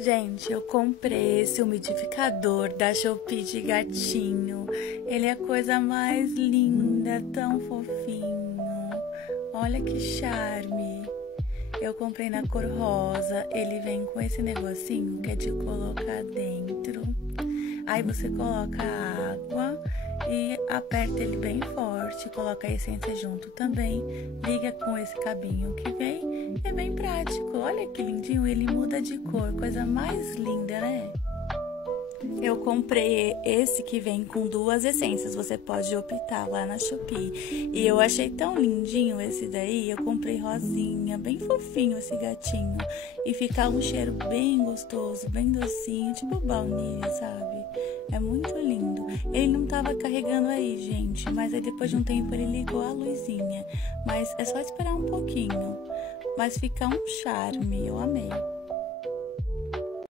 Gente, eu comprei esse umidificador da Shopee de gatinho. Ele é a coisa mais linda, tão fofinho. Olha que charme. Eu comprei na cor rosa. Ele vem com esse negocinho que é de colocar dentro. Aí você coloca a água e aperta ele bem forte. Coloca a essência junto também. Liga com esse cabinho que vem. É bem prático. Olha que lindinho. Ele muda de cor. Coisa mais linda, né? Eu comprei esse que vem com 2 essências. Você pode optar lá na Shopee. E eu achei tão lindinho esse daí. Eu comprei rosinha. Bem fofinho esse gatinho. E fica um cheiro bem gostoso, bem docinho. Tipo baunilha, sabe? É muito lindo. Ele não tava carregando aí, gente. Mas aí depois de um tempo ele ligou a luzinha. Mas é só esperar um pouquinho. Mas fica um charme. Eu amei.